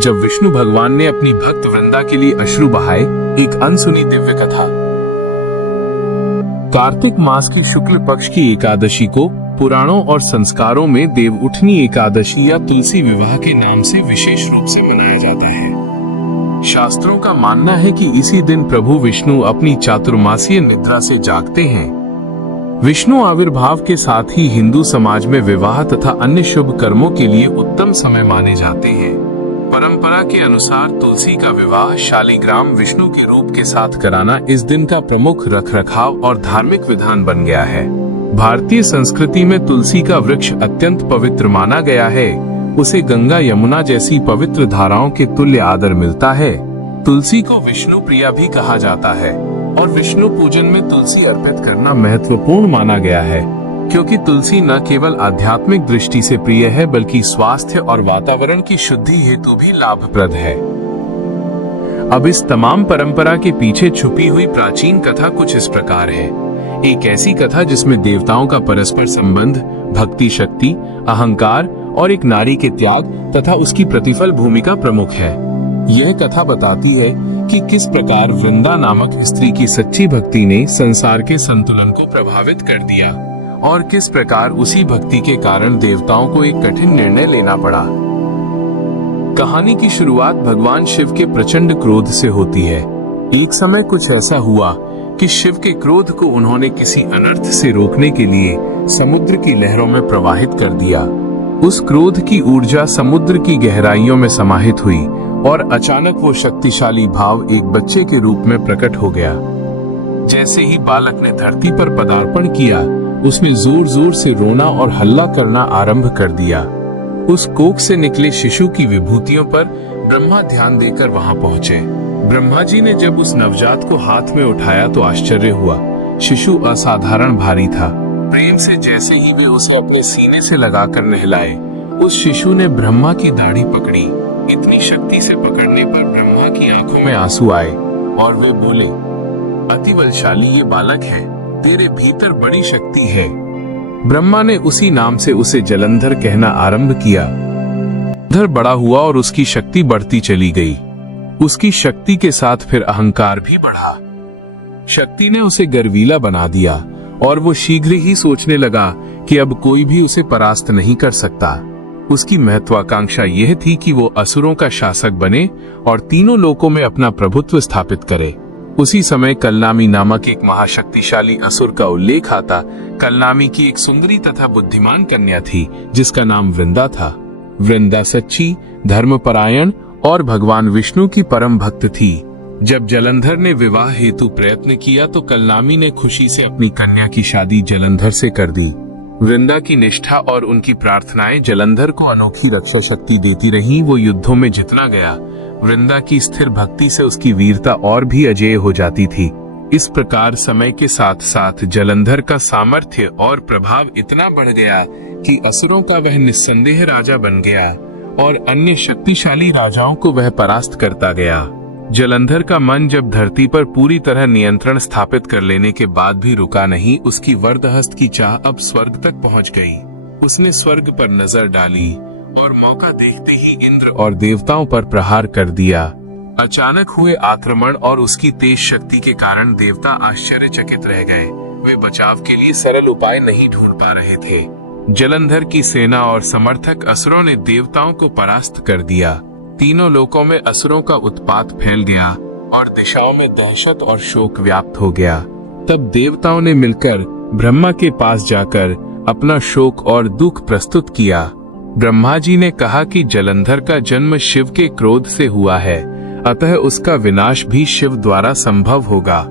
जब विष्णु भगवान ने अपनी भक्त वृंदा के लिए अश्रु बहाए। एक अनसुनी दिव्य कथा। कार्तिक मास की शुक्ल पक्ष की एकादशी को पुराणों और संस्कारों में देवउठनी एकादशी या तुलसी विवाह के नाम से विशेष रूप से मनाया जाता है। शास्त्रों का मानना है कि इसी दिन प्रभु विष्णु अपनी चातुर्मासीय निद्रा से जागते हैं। विष्णु आविर्भाव के साथ ही हिंदू समाज में विवाह तथा अन्य शुभ कर्मों के लिए उत्तम समय माने जाते हैं। परंपरा के अनुसार तुलसी का विवाह शालिग्राम विष्णु के रूप के साथ कराना इस दिन का प्रमुख रखरखाव और धार्मिक विधान बन गया है। भारतीय संस्कृति में तुलसी का वृक्ष अत्यंत पवित्र माना गया है। उसे गंगा यमुना जैसी पवित्र धाराओं के तुल्य आदर मिलता है। तुलसी को विष्णु प्रिया भी कहा जाता है और विष्णु पूजन में तुलसी अर्पित करना महत्वपूर्ण माना गया है, क्योंकि तुलसी न केवल आध्यात्मिक दृष्टि से प्रिय है बल्कि स्वास्थ्य और वातावरण की शुद्धि हेतु भी लाभप्रद है। अब इस तमाम परंपरा के पीछे छुपी हुई प्राचीन कथा कुछ इस प्रकार है। एक ऐसी कथा जिसमें देवताओं का परस्पर संबंध, भक्ति शक्ति, अहंकार और एक नारी के त्याग तथा उसकी प्रतिफल भूमिका प्रमुख है। यह कथा बताती है कि किस प्रकार वृंदा नामक स्त्री की सच्ची भक्ति ने संसार के संतुलन को प्रभावित कर दिया और किस प्रकार उसी भक्ति के कारण देवताओं को एक कठिन निर्णय लेना पड़ा। कहानी की शुरुआत भगवान शिव के प्रचंड क्रोध से होती है। एक समय कुछ ऐसा हुआ कि शिव के क्रोध को उन्होंने किसी अनर्थ से रोकने के लिए समुद्र की लहरों में प्रवाहित कर दिया। उस क्रोध की ऊर्जा समुद्र की गहराइयों में समाहित हुई और अचानक वो शक्तिशाली भाव एक बच्चे के रूप में प्रकट हो गया। जैसे ही बालक ने धरती पर पदार्पण किया, उसने जोर जोर से रोना और हल्ला करना आरंभ कर दिया। उस कोख से निकले शिशु की विभूतियों पर ब्रह्मा ध्यान देकर वहां पहुंचे। ब्रह्मा जी ने जब उस नवजात को हाथ में उठाया तो आश्चर्य हुआ। शिशु असाधारण भारी था। प्रेम से जैसे ही वे उसे अपने सीने से लगाकर नहलाए, उस शिशु ने ब्रह्मा की दाढ़ी पकड़ी। इतनी शक्ति से पकड़ने पर ब्रह्मा की आंखों में आंसू आए और वे बोले, अति बलशाली ये बालक है, तेरे भीतर बड़ी शक्ति है। ब्रह्मा ने उसी नाम से उसे जलंधर कहना आरंभ किया। जलंधर बड़ा हुआ और उसकी शक्ति बढ़ती चली गई। उसकी शक्ति के साथ फिर अहंकार भी बढ़ा। शक्ति ने उसे गर्वीला बना दिया और वो शीघ्र ही सोचने लगा कि अब कोई भी उसे परास्त नहीं कर सकता। उसकी महत्वाकांक्षा यह थी कि वो असुरों का शासक बने और तीनों लोकों में अपना प्रभुत्व स्थापित करे। उसी समय कलनामी नामक एक महाशक्तिशाली असुर का उल्लेख आता। कलनामी की एक सुंदरी तथा बुद्धिमान कन्या थी जिसका नाम वृंदा था। वृंदा सच्ची, धर्मपरायण और भगवान विष्णु की परम भक्त थी। जब जलंधर ने विवाह हेतु प्रयत्न किया तो कलनामी ने खुशी से अपनी कन्या की शादी जलंधर से कर दी। वृंदा की निष्ठा और उनकी प्रार्थनाएं जलंधर को अनोखी रक्षा शक्ति देती रहीं। वो युद्धों में जितना गया, वृंदा की स्थिर भक्ति से उसकी वीरता और भी अजेय हो जाती थी। इस प्रकार समय के साथ साथ जलंधर का सामर्थ्य और प्रभाव इतना बढ़ गया कि असुरों का वह निस्संदेह राजा बन गया और अन्य शक्तिशाली राजाओं को वह परास्त करता गया। जलंधर का मन जब धरती पर पूरी तरह नियंत्रण स्थापित कर लेने के बाद भी रुका नहीं। उसकी वरदहस्त की चाह अब स्वर्ग तक पहुंच गई। उसने स्वर्ग पर नजर डाली और मौका देखते ही इंद्र और देवताओं पर प्रहार कर दिया। अचानक हुए आक्रमण और उसकी तेज शक्ति के कारण देवता आश्चर्यचकित रह गए। वे बचाव के लिए सरल उपाय नहीं ढूंढ पा रहे थे। जलंधर की सेना और समर्थक असुरों ने देवताओं को परास्त कर दिया। तीनों लोकों में असुरों का उत्पात फैल गया और दिशाओं में दहशत और शोक व्याप्त हो गया। तब देवताओं ने मिलकर ब्रह्मा के पास जाकर अपना शोक और दुख प्रस्तुत किया। ब्रह्मा जी ने कहा कि जलंधर का जन्म शिव के क्रोध से हुआ है, अतः उसका विनाश भी शिव द्वारा संभव होगा।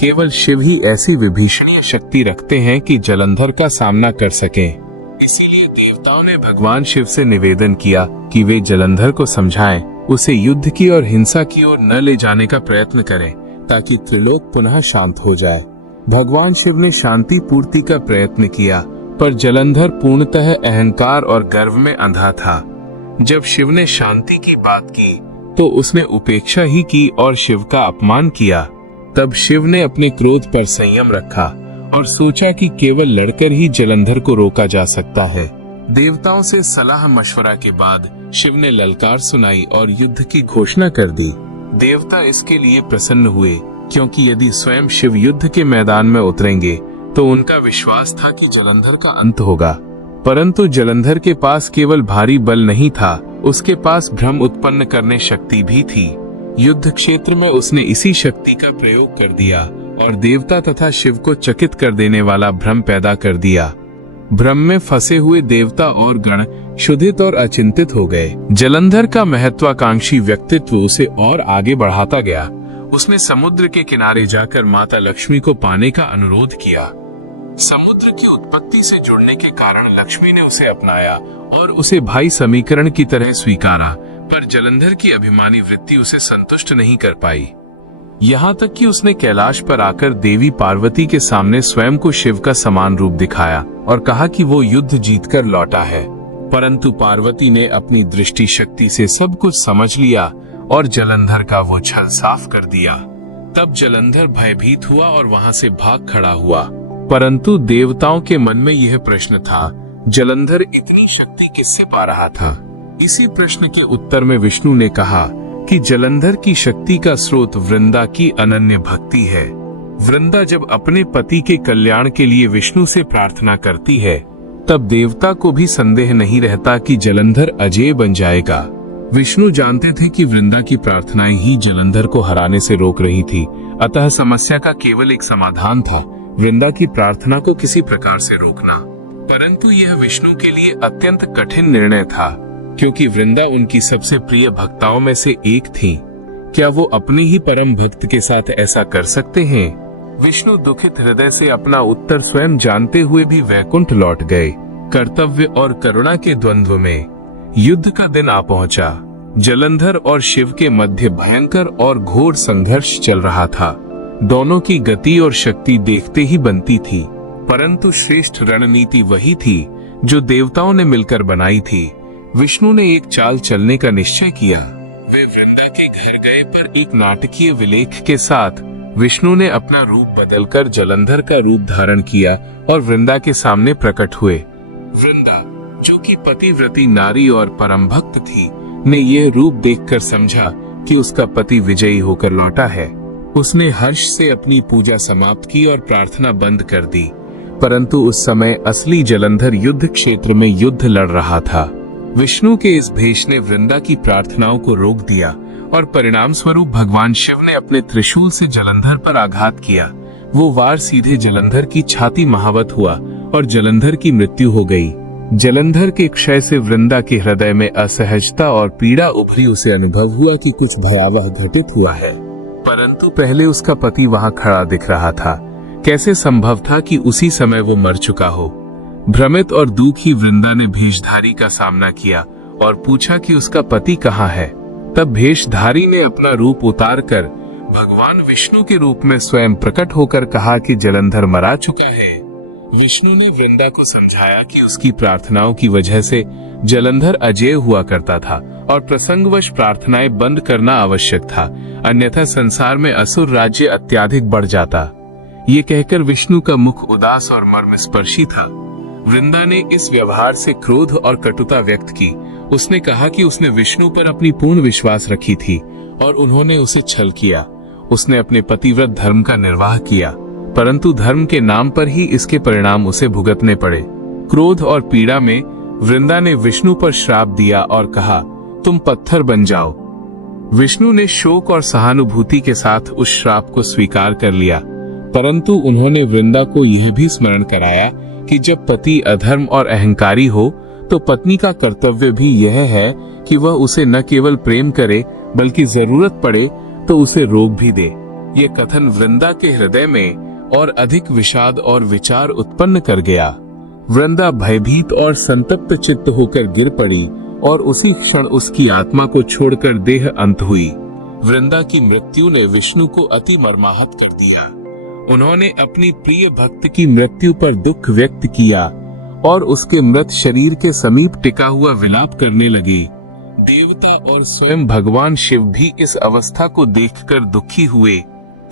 केवल शिव ही ऐसी विभीषणीय शक्ति रखते हैं कि जलंधर का सामना कर सकें। इसीलिए देवताओं ने भगवान शिव से निवेदन किया कि वे जलंधर को समझाएं, उसे युद्ध की और हिंसा की ओर न ले जाने का प्रयत्न करें ताकि त्रिलोक पुनः शांत हो जाए। भगवान शिव ने शांति पूर्ति का प्रयत्न किया, पर जलंधर पूर्णतः अहंकार और गर्व में अंधा था। जब शिव ने शांति की बात की तो उसने उपेक्षा ही की और शिव का अपमान किया। तब शिव ने अपने क्रोध पर संयम रखा और सोचा कि केवल लड़कर ही जलंधर को रोका जा सकता है। देवताओं से सलाह मशवरा के बाद शिव ने ललकार सुनाई और युद्ध की घोषणा कर दी। देवता इसके लिए प्रसन्न हुए, क्योंकि यदि स्वयं शिव युद्ध के मैदान में उतरेंगे तो उनका विश्वास था कि जलंधर का अंत होगा। परंतु जलंधर के पास केवल भारी बल नहीं था, उसके पास भ्रम उत्पन्न करने शक्ति भी थी। युद्ध क्षेत्र में उसने इसी शक्ति का प्रयोग कर दिया और देवता तथा शिव को चकित कर देने वाला भ्रम पैदा कर दिया। भ्रम में फंसे हुए देवता और गण क्षुधित और अचिंतित हो गए। जलंधर का महत्वाकांक्षी व्यक्तित्व उसे और आगे बढ़ाता गया। उसने समुद्र के किनारे जाकर माता लक्ष्मी को पाने का अनुरोध किया। समुद्र की उत्पत्ति से जुड़ने के कारण लक्ष्मी ने उसे अपनाया और उसे भाई समीकरण की तरह स्वीकारा, पर जलंधर की अभिमानी वृत्ति उसे संतुष्ट नहीं कर पाई। यहाँ तक कि उसने कैलाश पर आकर देवी पार्वती के सामने स्वयं को शिव का समान रूप दिखाया और कहा कि वो युद्ध जीतकर लौटा है। परंतु पार्वती ने अपनी दृष्टि शक्ति से सब कुछ समझ लिया और जलंधर का वो छल साफ कर दिया। तब जलंधर भयभीत हुआ और वहां से भाग खड़ा हुआ। परंतु देवताओं के मन में यह प्रश्न था, जलंधर इतनी शक्ति किससे पा रहा था? इसी प्रश्न के उत्तर में विष्णु ने कहा कि जलंधर की शक्ति का स्रोत वृंदा की अनन्य भक्ति है। वृंदा जब अपने पति के कल्याण के लिए विष्णु से प्रार्थना करती है, तब देवता को भी संदेह नहीं रहता कि जलंधर अजेय बन जाएगा। विष्णु जानते थे कि वृंदा की प्रार्थनाएं ही जलंधर को हराने से रोक रही थी, अतः समस्या का केवल एक समाधान था, वृंदा की प्रार्थना को किसी प्रकार से रोकना। परंतु यह विष्णु के लिए अत्यंत कठिन निर्णय था, क्योंकि वृंदा उनकी सबसे प्रिय भक्ताओं में से एक थी। क्या वो अपने ही परम भक्त के साथ ऐसा कर सकते हैं? विष्णु दुखित हृदय से अपना उत्तर स्वयं जानते हुए भी वैकुंठ लौट गए। कर्तव्य और करुणा के द्वंद्व में युद्ध का दिन आ पहुंचा। जलंधर और शिव के मध्य भयंकर और घोर संघर्ष चल रहा था। दोनों की गति और शक्ति देखते ही बनती थी, परंतु श्रेष्ठ रणनीति वही थी जो देवताओं ने मिलकर बनाई थी। विष्णु ने एक चाल चलने का निश्चय किया। वे वृंदा के घर गए, पर एक नाटकीय विलेख के साथ विष्णु ने अपना रूप बदलकर जलंधर का रूप धारण किया और वृंदा के सामने प्रकट हुए। वृंदा, जो कि पतिव्रती नारी और परम भक्त थी, ने यह रूप देखकर समझा कि उसका पति विजयी होकर लौटा है। उसने हर्ष से अपनी पूजा समाप्त की और प्रार्थना बंद कर दी। परंतु उस समय असली जलंधर युद्ध क्षेत्र में युद्ध लड़ रहा था। विष्णु के इस भेष ने वृंदा की प्रार्थनाओं को रोक दिया और परिणाम स्वरूप भगवान शिव ने अपने त्रिशूल से जलंधर पर आघात किया। वो वार सीधे जलंधर की छाती महावत हुआ और जलंधर की मृत्यु हो गई। जलंधर के क्षय से वृंदा के हृदय में असहजता और पीड़ा उभरी। उसे अनुभव हुआ कि कुछ भयावह घटित हुआ है, परंतु पहले उसका पति वहां खड़ा दिख रहा था। कैसे संभव था कि उसी समय वो मर चुका हो? भ्रमित और दुखी वृंदा ने भेषधारी का सामना किया और पूछा कि उसका पति कहाँ है। तब भेषधारी ने अपना रूप उतारकर भगवान विष्णु के रूप में स्वयं प्रकट होकर कहा कि जलंधर मरा चुका है। विष्णु ने वृंदा को समझाया कि उसकी प्रार्थनाओं की वजह से जलंधर अजेय हुआ करता था और प्रसंगवश प्रार्थनाएं बंद करना आवश्यक था, अन्यथा संसार में असुर राज्य अत्यधिक बढ़ जाता। ये कहकर विष्णु का मुख उदास और मर्मस्पर्शी था। वृंदा ने इस व्यवहार से क्रोध और कटुता व्यक्त की। उसने कहा कि उसने विष्णु पर अपनी पूर्ण विश्वास रखी थी और उन्होंने उसे छल किया। उसने अपने पतिव्रत धर्म का निर्वाह किया, परंतु धर्म के नाम पर ही इसके परिणाम उसे भुगतने पड़े। क्रोध और पीड़ा में वृंदा ने विष्णु पर श्राप दिया और कहा, तुम पत्थर बन जाओ। विष्णु ने शोक और सहानुभूति के साथ उस श्राप को स्वीकार कर लिया, परंतु उन्होंने वृंदा को यह भी स्मरण कराया कि जब पति अधर्म और अहंकारी हो तो पत्नी का कर्तव्य भी यह है कि वह उसे न केवल प्रेम करे बल्कि जरूरत पड़े तो उसे रोक भी दे। ये कथन वृंदा के हृदय में और अधिक विषाद और विचार उत्पन्न कर गया। वृंदा भयभीत और संतप्त चित्त होकर गिर पड़ी और उसी क्षण उसकी आत्मा को छोड़कर देह अंत हुई। वृंदा की मृत्यु ने विष्णु को अति मर्माहत कर दिया। उन्होंने अपनी प्रिय भक्त की मृत्यु पर दुख व्यक्त किया और उसके मृत शरीर के समीप टिका हुआ विलाप करने लगे। देवता और स्वयं भगवान शिव भी इस अवस्था को देखकर दुखी हुए।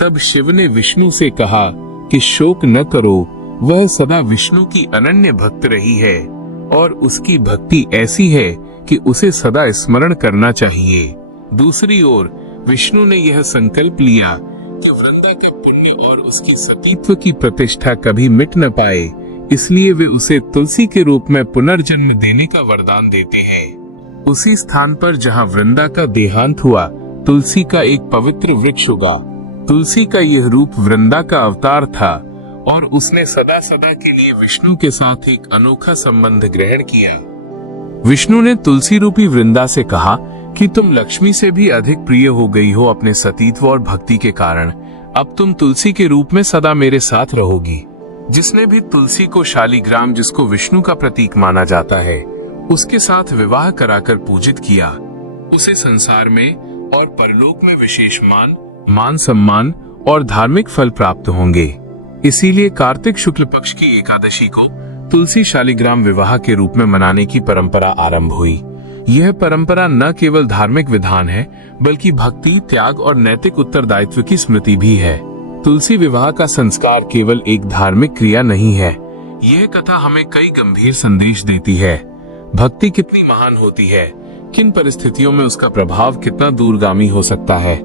तब शिव ने विष्णु से कहा कि शोक न करो, वह सदा विष्णु की अनन्य भक्त रही है और उसकी भक्ति ऐसी है कि उसे सदा स्मरण करना चाहिए। दूसरी ओर विष्णु ने यह संकल्प लिया कि वृंदा का पुण्य और उसकी सतीत्व की प्रतिष्ठा कभी मिट न पाए, इसलिए वे उसे तुलसी के रूप में पुनर्जन्म देने का वरदान देते हैं। उसी स्थान पर जहां वृंदा का देहांत हुआ, तुलसी का एक पवित्र वृक्ष उगा। तुलसी का यह रूप वृंदा का अवतार था और उसने सदा सदा के लिए विष्णु के साथ एक अनोखा संबंध ग्रहण किया। विष्णु ने तुलसी रूपी वृंदा से कहा कि तुम लक्ष्मी से भी अधिक प्रिय हो गई हो अपने सतीत्व और भक्ति के कारण। अब तुम तुलसी के रूप में सदा मेरे साथ रहोगी। जिसने भी तुलसी को शालिग्राम, जिसको विष्णु का प्रतीक माना जाता है, उसके साथ विवाह कराकर पूजित किया, उसे संसार में और परलोक में विशेष मान सम्मान और धार्मिक फल प्राप्त होंगे। इसीलिए कार्तिक शुक्ल पक्ष की एकादशी को तुलसी शालिग्राम विवाह के रूप में मनाने की परंपरा आरंभ हुई। यह परंपरा न केवल धार्मिक विधान है, बल्कि भक्ति, त्याग और नैतिक उत्तरदायित्व की स्मृति भी है। तुलसी विवाह का संस्कार केवल एक धार्मिक क्रिया नहीं है, यह कथा हमें कई गंभीर संदेश देती है। भक्ति कितनी महान होती है, किन परिस्थितियों में उसका प्रभाव कितना दूरगामी हो सकता है।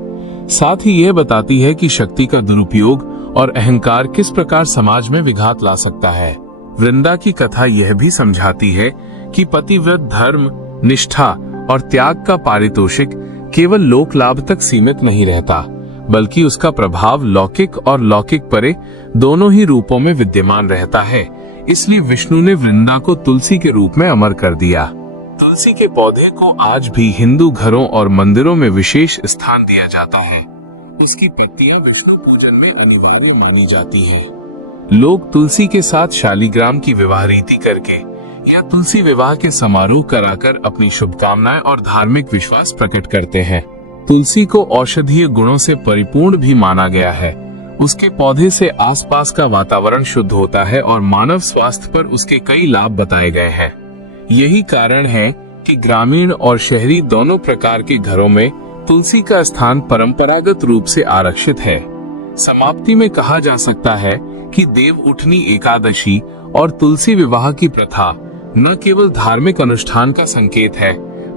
साथ ही यह बताती है कि शक्ति का दुरुपयोग और अहंकार किस प्रकार समाज में विघात ला सकता है। वृंदा की कथा यह भी समझाती है कि पतिव्रत धर्म, निष्ठा और त्याग का पारितोषिक केवल लोक लाभ तक सीमित नहीं रहता, बल्कि उसका प्रभाव लौकिक और लौकिक परे दोनों ही रूपों में विद्यमान रहता है। इसलिए विष्णु ने वृंदा को तुलसी के रूप में अमर कर दिया। तुलसी के पौधे को आज भी हिंदू घरों और मंदिरों में विशेष स्थान दिया जाता है। उसकी पत्तियां विष्णु पूजन में अनिवार्य मानी जाती हैं। लोग तुलसी के साथ शालिग्राम की विवाह रीति करके या तुलसी विवाह के समारोह कराकर अपनी शुभकामनाएं और धार्मिक विश्वास प्रकट करते हैं। तुलसी को औषधीय गुणों से परिपूर्ण भी माना गया है। उसके पौधे से आसपास का वातावरण शुद्ध होता है और मानव स्वास्थ्य पर उसके कई लाभ बताए गए हैं। यही कारण है कि ग्रामीण और शहरी दोनों प्रकार के घरों में तुलसी का स्थान परंपरागत रूप से आरक्षित है। समाप्ति में कहा जा सकता है कि देव उठनी एकादशी और तुलसी विवाह की प्रथा न केवल धार्मिक अनुष्ठान का संकेत है,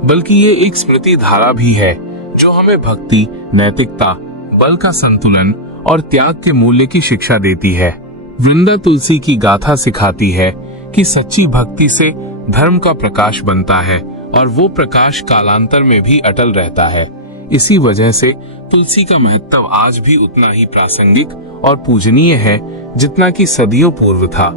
बल्कि ये एक स्मृति धारा भी है जो हमें भक्ति, नैतिकता, बल का संतुलन और त्याग के मूल्य की शिक्षा देती है। वृंदा तुलसी की गाथा सिखाती है कि सच्ची भक्ति से धर्म का प्रकाश बनता है और वो प्रकाश कालांतर में भी अटल रहता है। इसी वजह से तुलसी का महत्व आज भी उतना ही प्रासंगिक और पूजनीय है जितना कि सदियों पूर्व था।